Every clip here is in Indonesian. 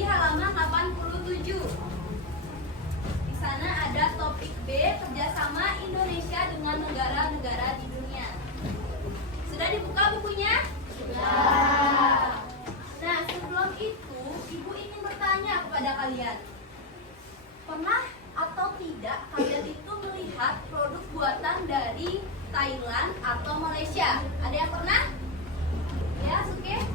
di halaman 87. Di sana ada topik B, kerjasama Indonesia dengan negara-negara di dunia. Sudah dibuka bukunya? Sudah. Nah, sebelum itu, Ibu ingin bertanya kepada kalian. Pernah atau tidak kalian itu melihat produk buatan dari Thailand atau Malaysia? Ada yang pernah? Ya, Suke?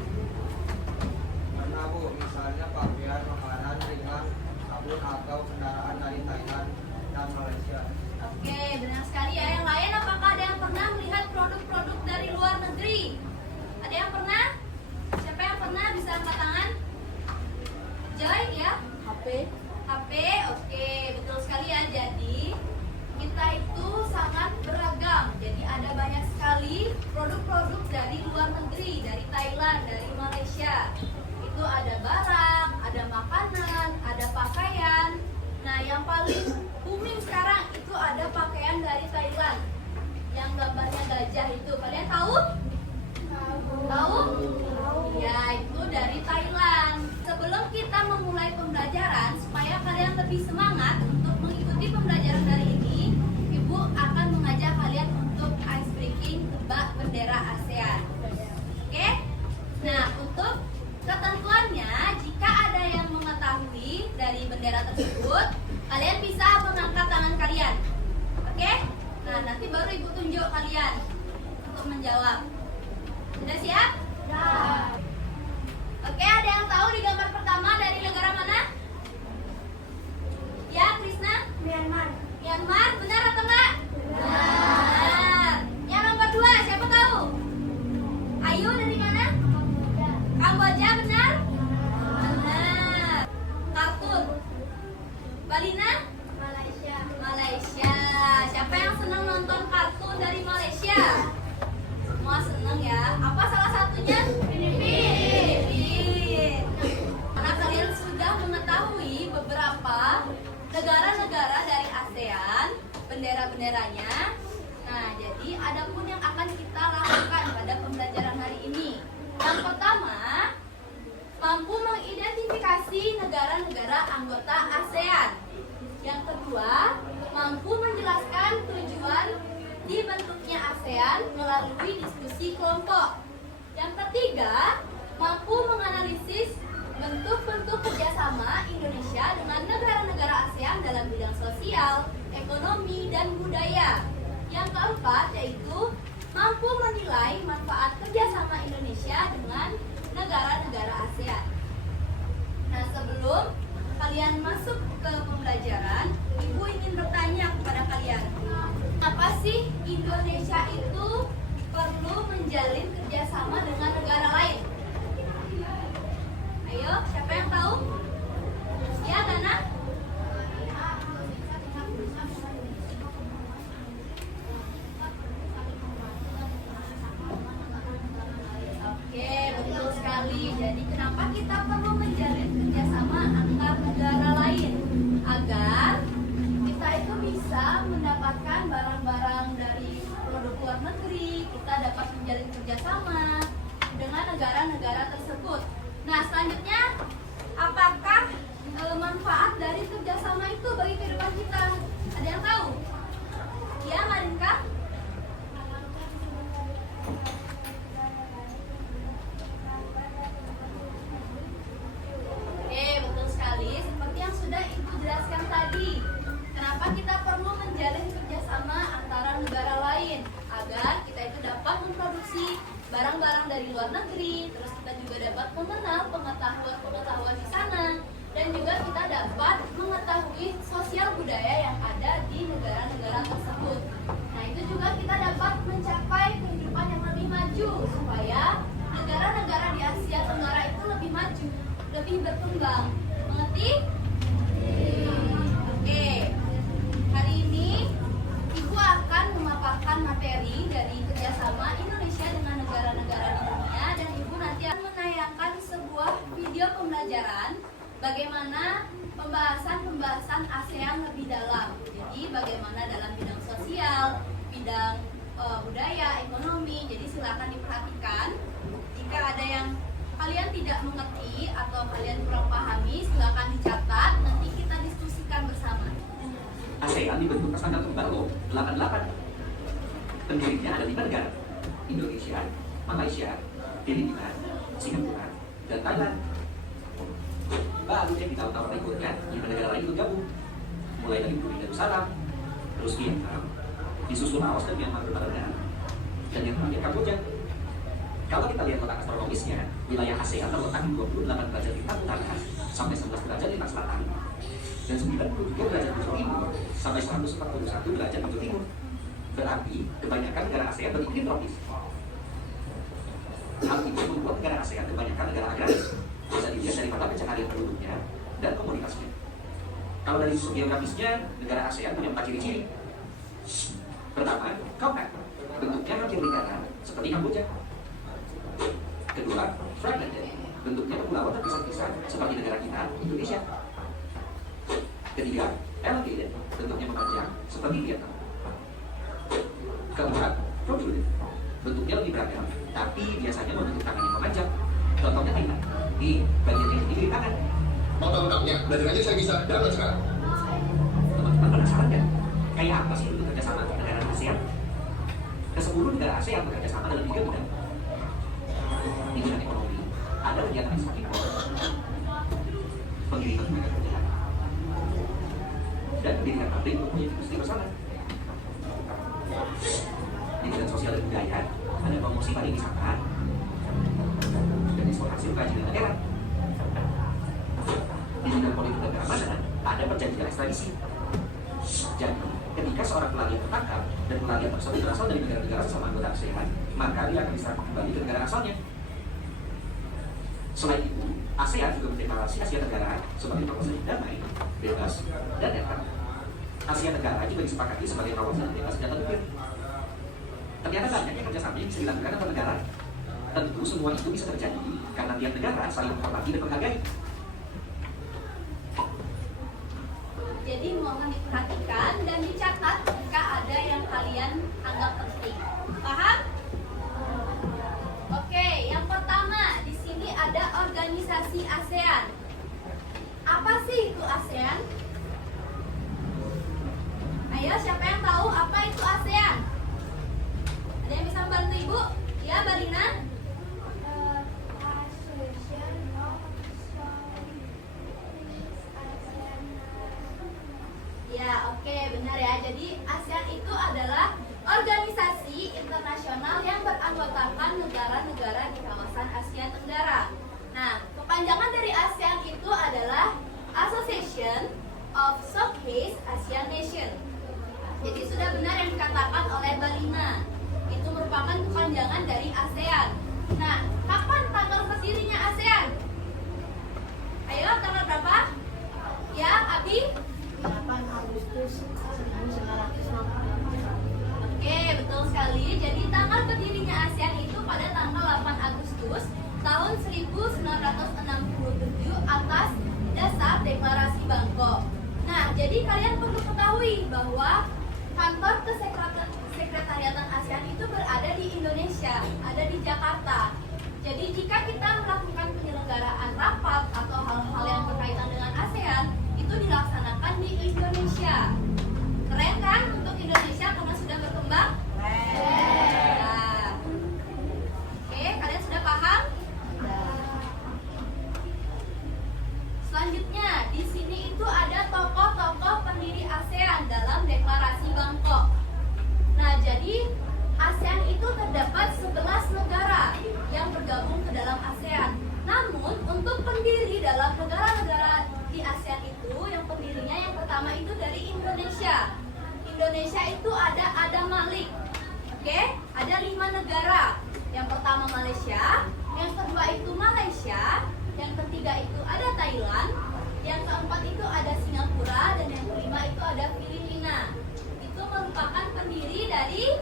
Pernah Bu, misalnya pakaian, makanan ringan, sabun atau kendaraan dari Thailand dan Malaysia. Oke, benar sekali ya. Yang lain apakah ada yang pernah melihat produk-produk dari luar negeri? Ada yang pernah? Siapa yang pernah? Bisa angkat tangan. Joy ya? HP. HP, oke, betul sekali ya. Jadi kita itu sangat beragam. Jadi ada banyak sekali produk-produk dari luar negeri, dari Thailand, dari Malaysia. Itu ada barang, ada makanan, ada pakaian. Nah, yang paling booming sekarang itu ada pakaian dari Thailand. Yang gambarnya gajah itu, kalian tahu? Tahu? Ya, itu dari Thailand. Sebelum kita memulai pembelajaran, supaya kalian lebih semangat untuk mengikuti pembelajaran dari ini, Ibu akan mengajak kalian untuk ice breaking tebak bendera ASEAN. Oke? Nah, untuk ketentuannya, jika ada yang mengetahui dari bendera tersebut, kalian bisa mengangkat tangan kalian. Oke? Nah, nanti baru Ibu tunjuk kalian untuk menjawab. Sudah siap? Sudah. Oke, ada yang tahu di gambar pertama dari negara mana? Ya, Krisna? Myanmar. Myanmar, benar atau enggak? Benar. Yang nomor 2, siapa tahu? Ayu dari mana? Kamboja, benar? Benar. Kartun. Balina? Malaysia. Malaysia. Siapa yang senang nonton kartun dari Malaysia? Semua senang ya. Apa salah satunya? Filipina. Karena kalian sudah mengetahui beberapa negara-negara dari ASEAN, bendera-benderanya. Nah, jadi ada pun yang akan kita lakukan pada pembelajaran hari ini. Yang pertama, mampu mengidentifikasi negara-negara anggota ASEAN. Yang kedua, mampu menjelaskan tujuan dibentuknya ASEAN melalui diskusi kelompok. Yang ketiga, mampu menganalisis bentuk-bentuk kerjasama Indonesia dengan negara-negara ASEAN dalam bidang sosial, ekonomi, dan budaya. Yang keempat, yaitu mampu menilai manfaat kerjasama Indonesia dengan negara-negara ASEAN. Nah, sebelum kalian masuk ke pembelajaran, Ibu ingin bertanya kepada kalian, apa sih Indonesia itu perlu menjalin kerjasama dengan negara lain? Ayo, siapa yang tahu? Ya, Nana? Oke, betul sekali. Jadi kenapa kita perlu menjalin kerjasama antar negara lain? Agar kita itu bisa mendapatkan barang-barang dari produk luar negeri, kita dapat menjalin kerjasama dengan negara-negara tersebut. Nah, selanjutnya, apakah manfaat dari kerjasama itu bagi kehidupan kita? Ada yang tahu? Ya, Marinka? Oke, betul sekali. Seperti yang sudah Ibu jelaskan tadi, kenapa kita perlu menjalin kerjasama antara negara lain? Agar kita itu dapat memproduksi barang-barang dari luar negeri, terus kita juga dapat mengenal pengetahuan-pengetahuan di sana, dan juga kita dapat mengetahui sosial budaya yang ada di negara-negara tersebut. Nah, itu juga kita dapat mencapai kehidupan yang lebih maju, supaya negara-negara di Asia Tenggara itu lebih maju, lebih berkembang. Mengerti? Oke. Hari ini Ibu akan memaparkan materi dari kerjasama Indonesia dengan negara-negara di dunia, dan Ibu nanti akan menayangkan sebuah video pembelajaran bagaimana pembahasan ASEAN lebih dalam. Jadi bagaimana dalam bidang sosial, bidang budaya, ekonomi. Jadi silakan diperhatikan. Jika ada yang kalian tidak mengerti atau kalian kurang pahami, silakan dicatat, nanti kita diskusikan bersama. ASEAN dibentuk atas tanggal Baru 88. Pendirinya ada 5 negara: Indonesia, Malaysia, Filipina, Singapura, dan Thailand. Baru deh di tahun-tahun berikutnya, 5 negara lain ikut gabung, mulai dari Brunei Darussalam, terus Vietnam, disusul Laos dan Myanmar berbarengan, dan yang terakhir Kamboja. Kalau kita lihat letak astronomisnya, wilayah ASEAN terletak di 28 derajat lintang utara sampai 11 derajat lintang selatan, dan 93 derajat bujur timur sampai 141 derajat bujur timur. Berarti kebanyakan negara ASEAN beriklim tropis. Hal itu membuat negara ASEAN kebanyakan negara agraris, bisa dilihat dari pada pencaharian penduduknya dan komunitasnya. Kalau dari segi geografisnya, negara ASEAN punya 4 ciri-ciri. Pertama, compact, bentuknya hampir lingkaran seperti Kamboja. Kedua, fragmented, bentuknya kepulauan terpisah-pisah seperti negara kita, Indonesia. Ketiga, elongated, bentuknya memanjang seperti Vietnam. Keempat, protrusive, bentuknya lebih beragam, tapi biasanya membentuk tangan yang memanjang. Contohnya Thailand, di bagian yang tinggi tangan. Mau tahu lengkapnya? Belajar aja saya bisa. Berangkat sekarang. Teman-teman penasaran kan? Kayak apa sih bentuk kerjasama antar negara ASEAN? Ke-10 negara ASEAN bekerja sama dalam 3 bidang. Di bidang ekonomi, ada kegiatan ekspor impor, pengiriman tenaga kerja, dan pendidikan pabrik untuk proyek industri bersama. Di bidang sosial dan budaya, ada promosi pariwisata dan ekspor hasil kerajinan daerah. Di bidang politik dan keamanan, ada perjanjian ekstradisi. Jadi, ketika seorang pelarian tertangkap dan pelarian tersebut berasal dari negara-negara sesama anggota ASEAN, maka dia akan diserahkan kembali ke negara asalnya. Selain itu, ASEAN juga mendeklarasi Asia Tenggara sebagai kawasan yang damai, bebas, dan netral. Asia Tenggara juga disepakati sebagai kawasan bebas senjata nuklir. Ternyata banyaknya kerjasama yang bisa dilakukan antar negara. Tentu semua itu bisa terjadi karena tiap negara saling menghormati dan menghargai. Jadi mohon diperhatikan dan dicatat jika ada yang kalian anggap penting. Paham? Oke, yang pertama di sini ada organisasi ASEAN. Apa sih itu ASEAN? Ayo, siapa yang tahu apa itu ASEAN? Ada yang bisa membantu Ibu? Ya, Mbak Lina? Ya, oke, benar ya. Jadi ASEAN itu adalah organisasi internasional yang beranggotakan negara-negara di kawasan Asia Tenggara. Nah, kepanjangan dari ASEAN itu adalah Association of Southeast Asian Nations. Jadi sudah benar yang dikatakan oleh Mbak Lina. Itu merupakan kepanjangan dari ASEAN. Nah, kapan tanggal berdirinya ASEAN? Ayo, tanggal berapa? Ya, Abi? 8 Agustus 1960. Oke, betul sekali. Jadi tanggal berdirinya ASEAN itu pada tanggal 8 Agustus tahun 1967 atas dasar Deklarasi Bangkok. Nah, jadi kalian perlu ketahui bahwa kantor kesekretariatan ASEAN itu berada di Indonesia, ada di Jakarta. Jadi jika kita melakukan penyelenggaraan rapat atau hal-hal yang berkaitan dengan ASEAN, itu dilaksanakan di Indonesia. Keren kan untuk Indonesia karena sudah berkembang? Keren. Nah. Oke, kalian sudah paham? Selanjutnya, di sini itu ada tokoh-tokoh pendiri ASEAN dalam Deklarasi Bangkok. Nah, jadi ASEAN itu terdapat 11 negara yang bergabung ke dalam ASEAN. Namun, untuk pendiri dalam negara-negara di ASEAN itu, yang pendirinya yang pertama itu dari Indonesia. Indonesia itu ada Adam Malik. Oke, ada 5 negara. Yang pertama Malaysia, yang kedua itu Malaysia, yang ketiga itu ada Thailand, yang keempat itu ada Singapura, dan yang kelima itu ada Filipina. Itu merupakan pendiri dari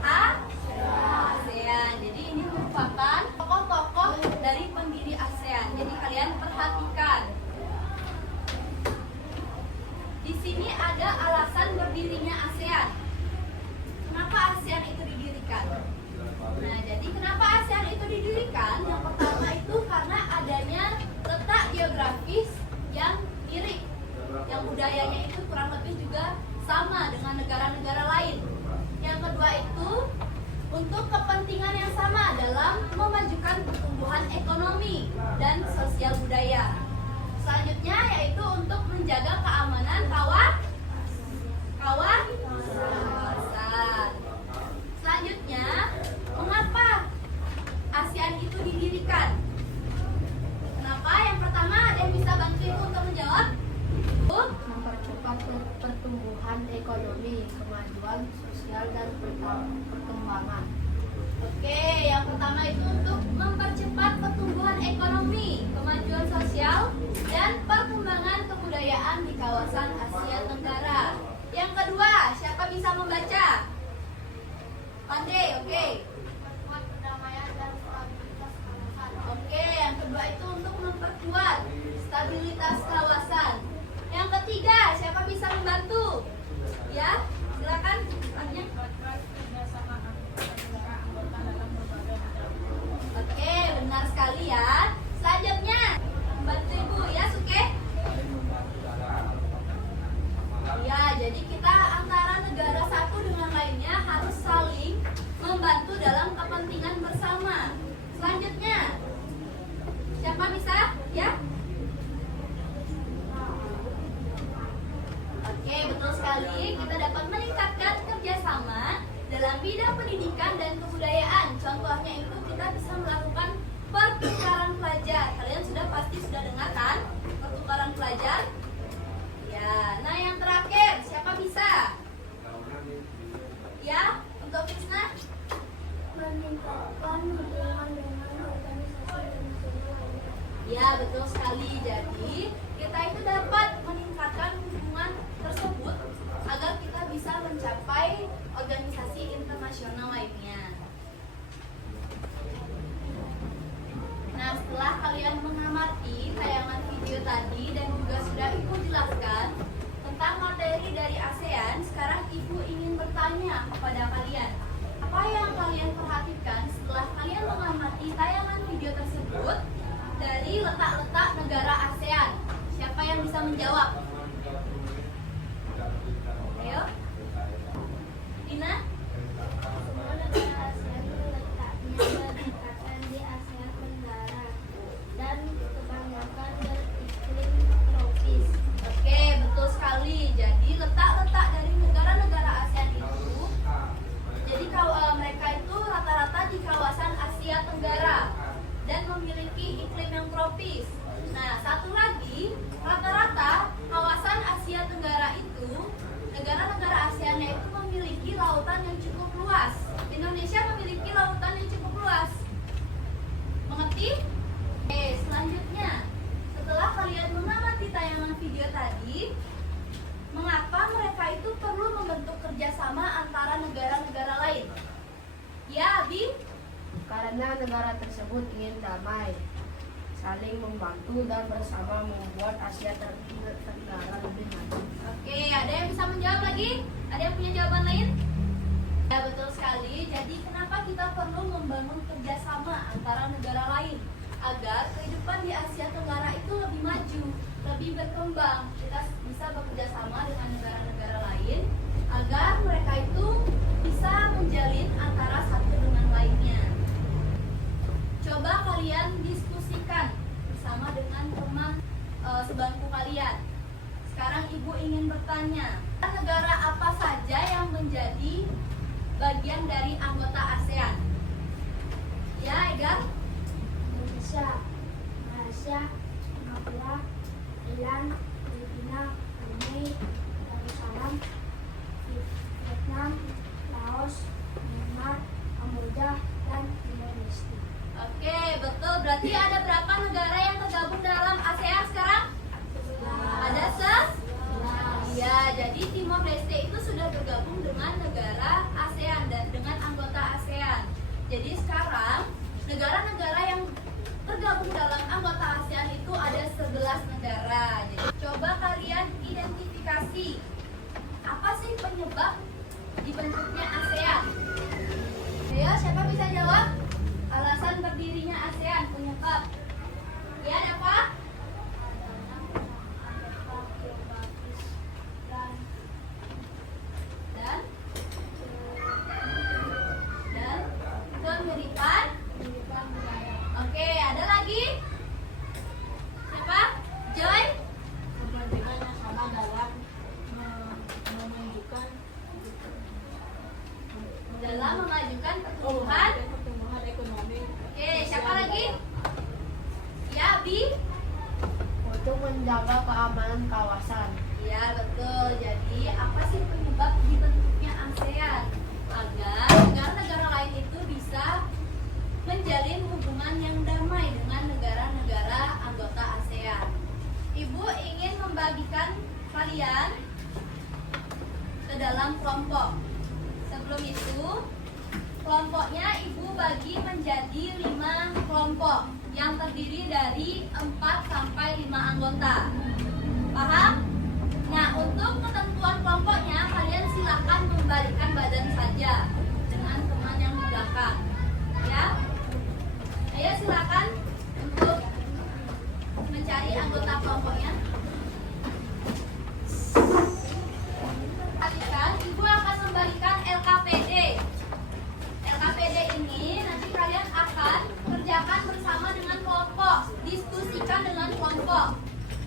ASEAN. Jadi ini merupakan tokoh-tokoh dari pendiri ASEAN. Jadi kalian perhatikan. Di sini ada alasan berdirinya ASEAN. Kenapa ASEAN itu didirikan? Nah, jadi kenapa ASEAN itu didirikan? Yang pertama karena adanya letak geografis yang mirip, yang budayanya itu kurang lebih juga sama dengan negara-negara lain. Yang kedua itu untuk kepentingan yang sama dalam memajukan pertumbuhan ekonomi dan sosial budaya. Selanjutnya yaitu untuk menjaga keamanan kawasan. Selanjutnya, mengapa ASEAN itu didirikan? Kenapa? Yang pertama, ada yang bisa bantu Ibu untuk menjawab? Mempercepat pertumbuhan ekonomi, kemajuan sosial dan perkembangan. Oke, yang pertama itu untuk mempercepat pertumbuhan ekonomi, kemajuan sosial, dan perkembangan kebudayaan di kawasan Asia Tenggara. Yang kedua, siapa bisa membaca? Pandai, oke. Oke, yang kedua itu untuk memperkuat stabilitas kawasan. Yang ketiga, siapa bisa membantu? Ya, silakan. Tanya. Oke, benar sekali ya. Selanjutnya, membantu Ibu ya, Suke. Ya, jadi kita antara negara satu dengan lainnya harus saling membantu dalam kepentingan bersama. Selanjutnya, siapa bisa? Ya? Oke, betul sekali. Kita dapat meningkatkan kerjasama dalam bidang pendidikan dan kebudayaan. Contohnya itu kita bisa melakukan pertukaran pelajar. Kalian pasti sudah dengar kan? Pertukaran pelajar. Ya, nah yang terakhir, siapa bisa? Ya, untuk Krisna? Meningkatkan hubungan dengan organisasi internasional. Ya, betul sekali. Jadi, kita itu dapat meningkatkan hubungan tersebut agar kita bisa mencapai organisasi internasional lainnya. Nah, setelah kalian mengamati tayangan video tadi dan juga sudah Ibu jelaskan tentang materi dari ASEAN, sekarang Ibu ingin bertanya kepada kalian. Apa yang kalian perhatikan setelah kalian mengamati tayangan video tersebut dari letak-letak negara ASEAN? Siapa yang bisa menjawab? Ayo. Dina? Semua negara ASEAN letaknya berdekatan di Asia Tenggara dan kebanyakan beriklim tropis. Oke, betul sekali. Jadi letak-letak dari negara-negara ASEAN itu, jadi mereka itu rata-rata di kawasan Asia Tenggara dan memiliki iklim yang tropis. Nah, satu lagi, rata-rata kawasan Asia Tenggara itu, negara-negara ASEAN itu memiliki lautan yang cukup luas. Indonesia memiliki lautan yang cukup luas. Mengerti? Oke, selanjutnya, setelah kalian mengamati tayangan video tadi, mengapa mereka itu perlu membentuk kerjasama antara negara-negara lain? Ya, Abi? Karena negara tersebut ingin damai, saling membantu dan bersama membuat Asia Tenggara lebih maju. Oke, ada yang bisa menjawab lagi? Ada yang punya jawaban lain? Ya, betul sekali. Jadi kenapa kita perlu membangun kerjasama antara negara lain? Agar kehidupan di Asia Tenggara itu lebih maju, lebih berkembang. Kita bisa bekerja sama dengan negara-negara lain agar mereka itu bisa menjalin antara satu dengan lainnya. Coba kalian diskusikan bersama dengan teman sebangku kalian. Sekarang Ibu ingin bertanya, negara apa saja yang menjadi bagian dari anggota ASEAN? Ya, Egar? Indonesia, Malaysia, Singapura, Thailand, Filipina, Brunei, Darussalam, Vietnam, Laos, Myanmar, Kamboja, dan Indonesia. Oke, betul. Berarti ada berapa negara yang tergabung dalam ASEAN sekarang? Ada 11. Ya, jadi Timor Leste itu sudah bergabung dengan negara ASEAN dan dengan anggota ASEAN. Jadi sekarang negara-negara yang tergabung dalam anggota ASEAN itu ada 11 negara. Jadi coba kalian identifikasi apa sih penyebab dibentuknya ASEAN? Ayo, siapa bisa jawab? Alasan berdirinya ASEAN, penyebab. Ya, ada apa? Dan kemiripan. Oke, ada lagi? Siapa? Joy? Perbandingan yang sama dalam menunjukkan Dalam memajukan pertumbuhan. pertumbuhan ekonomi. Oke, siapa lagi? Ya, Bi? Untuk menjaga keamanan kawasan. Ya, betul. Jadi, apa sih penyebab dibentuknya ASEAN? Agar negara-negara lain itu bisa menjalin hubungan yang damai dengan negara-negara anggota ASEAN. Ibu ingin membagikan kalian ke dalam kelompok. Sebelum itu, kelompoknya ibu bagi menjadi 5 kelompok yang terdiri dari 4 sampai 5 anggota. Paham? Nah, untuk ketentuan kelompoknya kalian silakan membalikkan badan saja dengan teman yang di belakang. Ya. Ayo silakan untuk mencari anggota kelompoknya. Kalian, ibu akan membalikan LKPD. LKPD ini nanti kalian akan kerjakan bersama dengan kelompok, diskusikan dengan kelompok.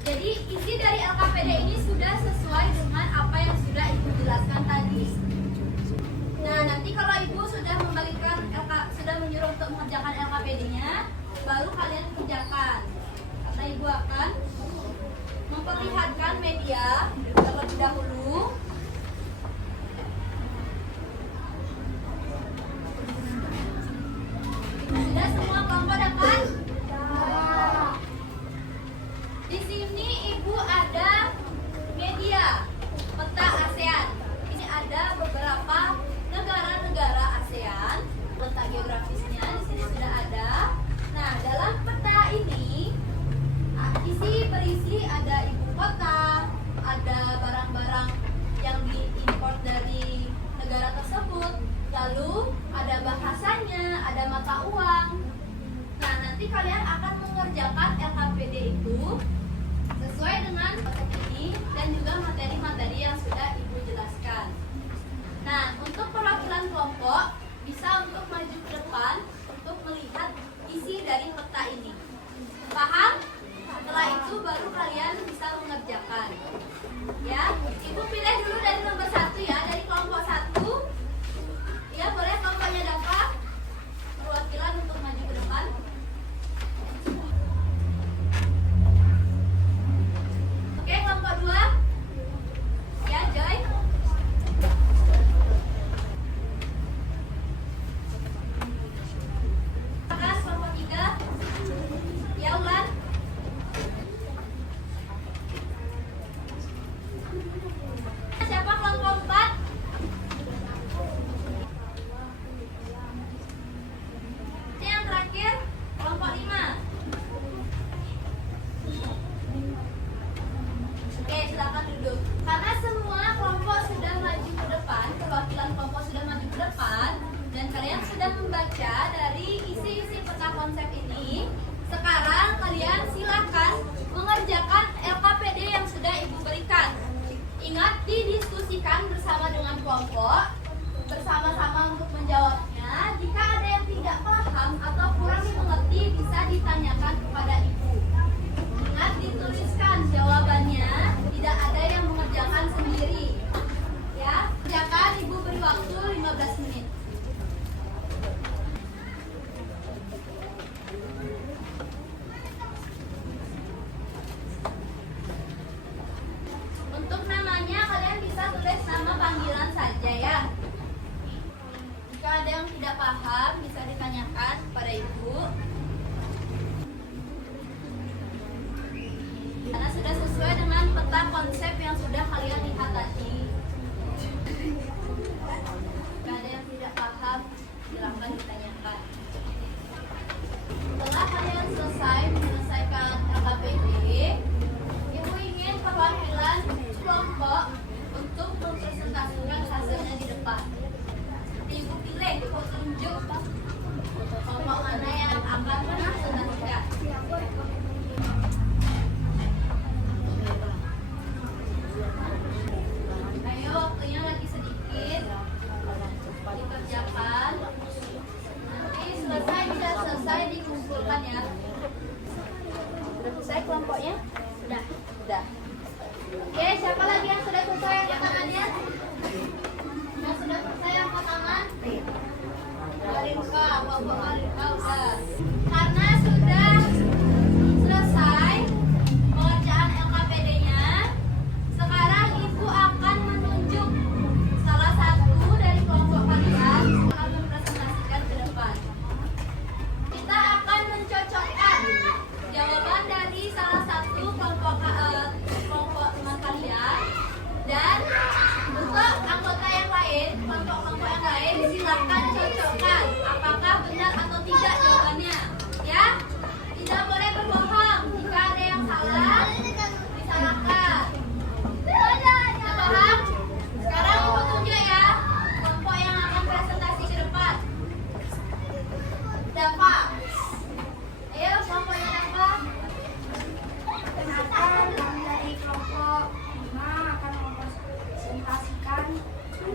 Jadi isi dari LKPD ini sudah sesuai dengan apa yang sudah ibu jelaskan tadi. Nah, nanti kalau ibu sudah membalikkan sudah menyuruh untuk mengerjakan LKPD-nya, baru kalian kerjakan. Karena ibu akan memperlihatkan media terlebih dahulu. Sudah semua kelompok dapat? Di sini ibu ada media peta ASEAN. Ini ada beberapa negara-negara ASEAN. Letak geografisnya di sini sudah ada. Nah, dalam peta ini berisi ada ibu kota, ada barang-barang yang diimpor dari negara tersebut, lalu ada bahasanya, ada mata uang. Nah, nanti kalian akan mengerjakan LKPD itu sesuai dengan konsep ini dan juga materi-materi yang sudah ibu jelaskan. Nah, untuk perwakilan kelompok bisa untuk maju ke depan untuk melihat isi dari peta ini. Paham? Setelah itu baru kalian bisa mengerjakan. Ya, ibu pilih dulu dari nomor 1 ya, dari kelompok 1. Ya, boleh kelompoknya dapat perwakilan untuk maju ke depan. Oke, kelompok 2. Ya, Joy. Apakah kelompok 3? Ya, Ulan. Siapa kelompok 4? Yang terakhir, kelompok 5. Oke, silakan duduk. Karena semua kelompok sudah maju ke depan, perwakilan kelompok sudah maju ke depan, dan kalian sudah membaca dari isi-isi peta konsep ini. Sekarang kalian silakan mengerjakan LKPD yang sudah ibu berikan. Ingat, didiskusikan bersama dengan kelompok, bersama-sama untuk menjawabnya. Jika ada yang tidak paham atau kurang dimengerti, bisa ditanyakan kepada ibu. Ingat, dituliskan jawabannya, tidak ada yang mengerjakan sendiri. Ya, kerjakan, ibu beri waktu 15 menit. Untuk namanya kalian bisa tulis nama panggilan saja ya. Jika ada yang tidak paham bisa ditanyakan kepada ibu. Karena sudah sesuai dengan peta konsep yang sudah kalian lihat tadi. Jika ada yang tidak paham silakan ditanyakan. Setelah kalian selesai menyelesaikan LKPD, ibu ingin perwakilan kelompok untuk mempresentasikan hasilnya di depan. Ibu pilih, ibu tunjuk kelompok mana yang akan mempresentasikan. Yang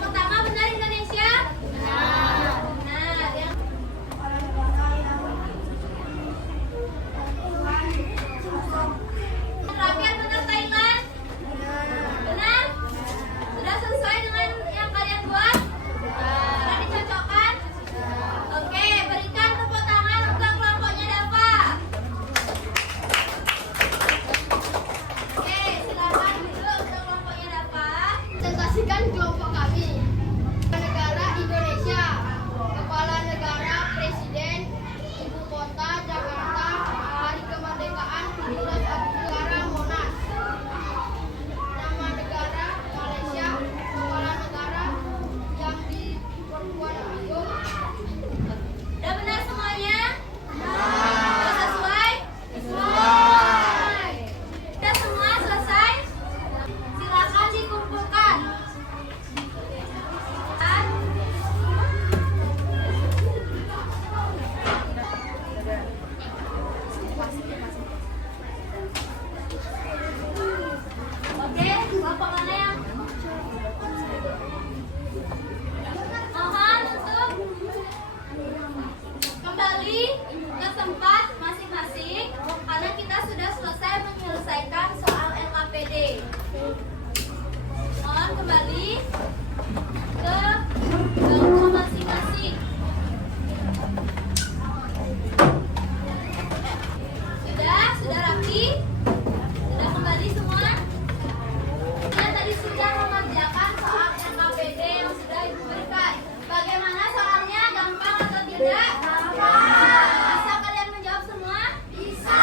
pertama benar Indonesia? Benar. Yang terakhir benar Thailand? Benar? Sudah selesai dengan yang kalian buat? Sudah dicocokkan? Oke, berikan tepuk tangan untuk kelompoknya Dava. Oke, silakan dulu untuk kelompoknya Dava. Presentasikan kelompok kami. Negara Indonesia, Kepala Negara Presiden, Ibu Kota Jakarta, Hari Kemerdekaan 17 Agustus, Negara Monas. Nama negara Malaysia, Kepala Negara yang diperkuat Agung. Udah benar semuanya? Sudah sesuai? Sesuai. Sudah semua selesai? Silakan dikumpulkan. Oke, kelompok mana yang mohon untuk kembali ke tempat masing-masing karena kita sudah selesai menyelesaikan soal LKPD. Mohon kembali ke bangku masing-masing. Sudah rapi? Sudah kembali semua? Kita tadi sudah mengerjakan soal LKPD yang sudah Ibu berikan. Bagaimana soalnya? Gampang atau tidak? Bisa kalian menjawab semua? Bisa.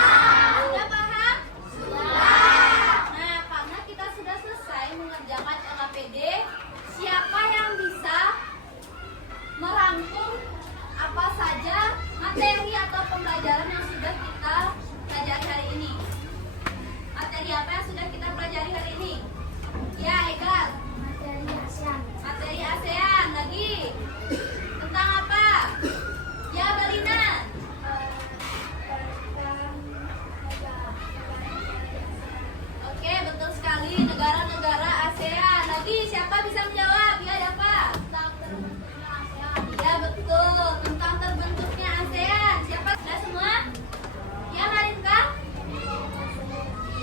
Sudah paham? Sudah. Nah, karena kita sudah selesai mengerjakan LKPD, siapa yang bisa merangkum apa saja materi atau pembelajaran yang sudah kita pelajari hari ini? Materi apa yang sudah kita pelajari hari ini? Ya, Egal. Materi ASEAN lagi. Tentang apa? Ya, Balina. Oke, betul sekali. Negara-negara ASEAN. Lagi, siapa bisa menjawab? Ya, Dava. Ya, betul. Tentang terbentuknya ASEAN. Siapa? Sudah semua? Ya, Marinka?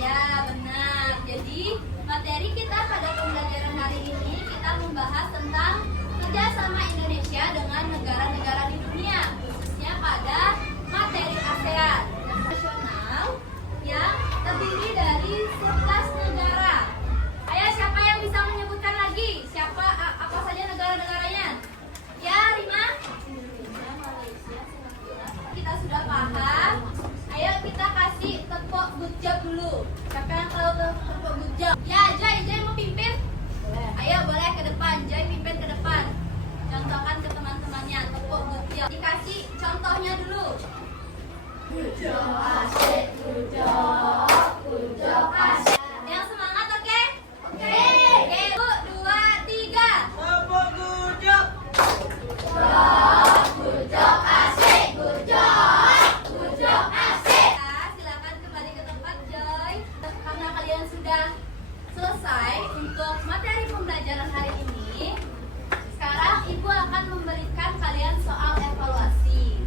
Ya, benar. Jadi, materi kita pada pembelajaran hari ini kita membahas tentang kerjasama Indonesia dengan negara-negara di dunia, khususnya pada materi ASEAN nasional yang terdiri dari 11 negara. Ayo, siapa yang bisa menyebutkan lagi? Siapa apa saja negara-negaranya? Ya, Rima? Kita sudah paham. Ayo kita kasih tepuk good job dulu. Siapa yang tahu tepuk good job? Ya, Joy mau pimpin? Ayo boleh ke depan, Joy pimpin ke depan. Contohkan ke teman-temannya tepuk good job. Dikasih contohnya dulu. Good job asik, good job asik. Yang semangat, oke? Oke. Oke, 1, 2, 3. Tepuk good job. Good job asik, good job asik. Silakan kembali ke tempat, Joy. Karena kalian sudah selesai untuk materi pembelajaran hari ini, sekarang Ibu akan memberikan kalian soal evaluasi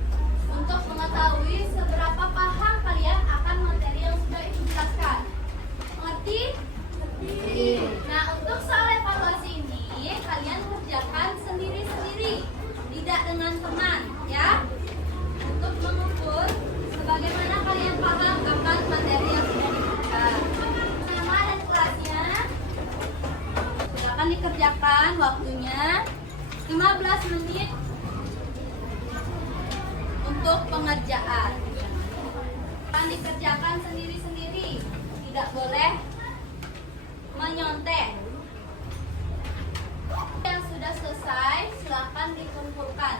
untuk mengetahui seberapa paham kalian akan materi yang sudah Ibu jelaskan. Mengerti? Mengerti. Nah, untuk soal evaluasi ini kalian kerjakan sendiri-sendiri, tidak dengan teman, ya. Untuk mengukur sebagaimana kalian paham akan materi yang sudah diberikan. Nama dan kelasnya silakan dikerjakan, waktunya 15 menit untuk pengerjaan. Akan dikerjakan sendiri-sendiri, tidak boleh menyontek. Yang sudah selesai silakan dikumpulkan.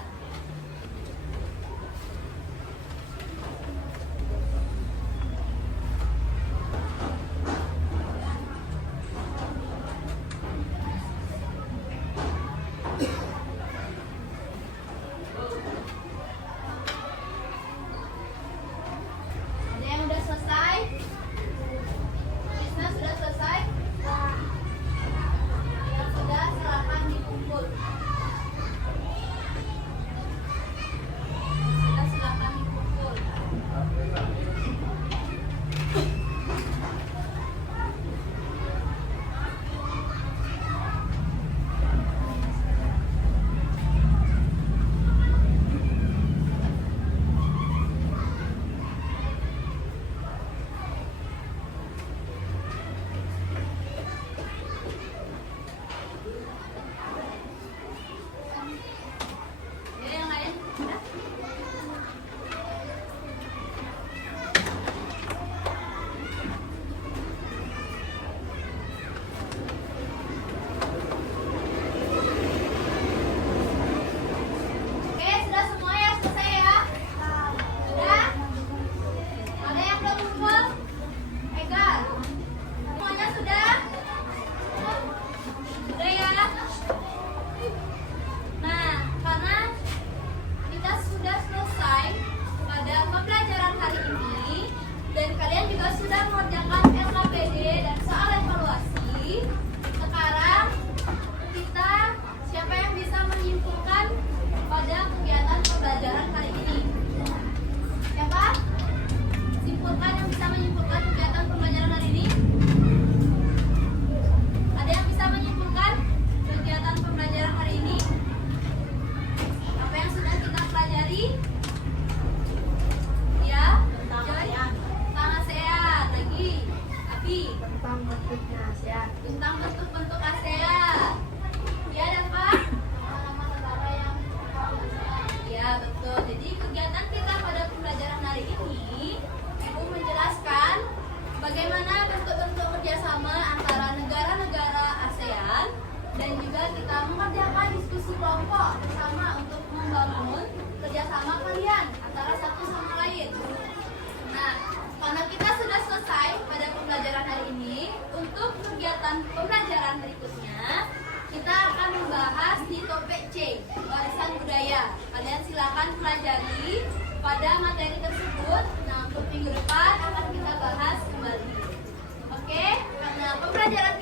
juga sudah mengerjakan LKPD dan soal evaluasi. Sekarang kita siapa yang bisa menyimpulkan pada kegiatan pembelajaran kali ini? Siapa? Simpulkan yang bisa menyimpulkan kegiatan pembelajaran hari ini? Ada yang bisa menyimpulkan kegiatan pembelajaran hari ini? Apa yang sudah kita pelajari? Ya, Joy? Tentang ASEAN. Lagi, Abi? Tentang bentuknya ASEAN. Tentang bentuk-bentuk ASEAN. Ya, dan Pak? Nama negara yang ya, betul. Jadi kegiatan kita pada pembelajaran hari ini, Ibu menjelaskan bagaimana bentuk-bentuk kerjasama antara negara-negara ASEAN dan juga kita mengerjakan diskusi kelompok bersama untuk membangun kerjasama kalian antara satu sama lain. Nah, karena kita sudah selesai pada pembelajaran hari ini, untuk kegiatan pembelajaran berikutnya kita akan membahas di topik C, warisan budaya. Kalian silakan pelajari pada materi tersebut. Nah, untuk minggu depan akan kita bahas kembali. Oke, karena pembelajaran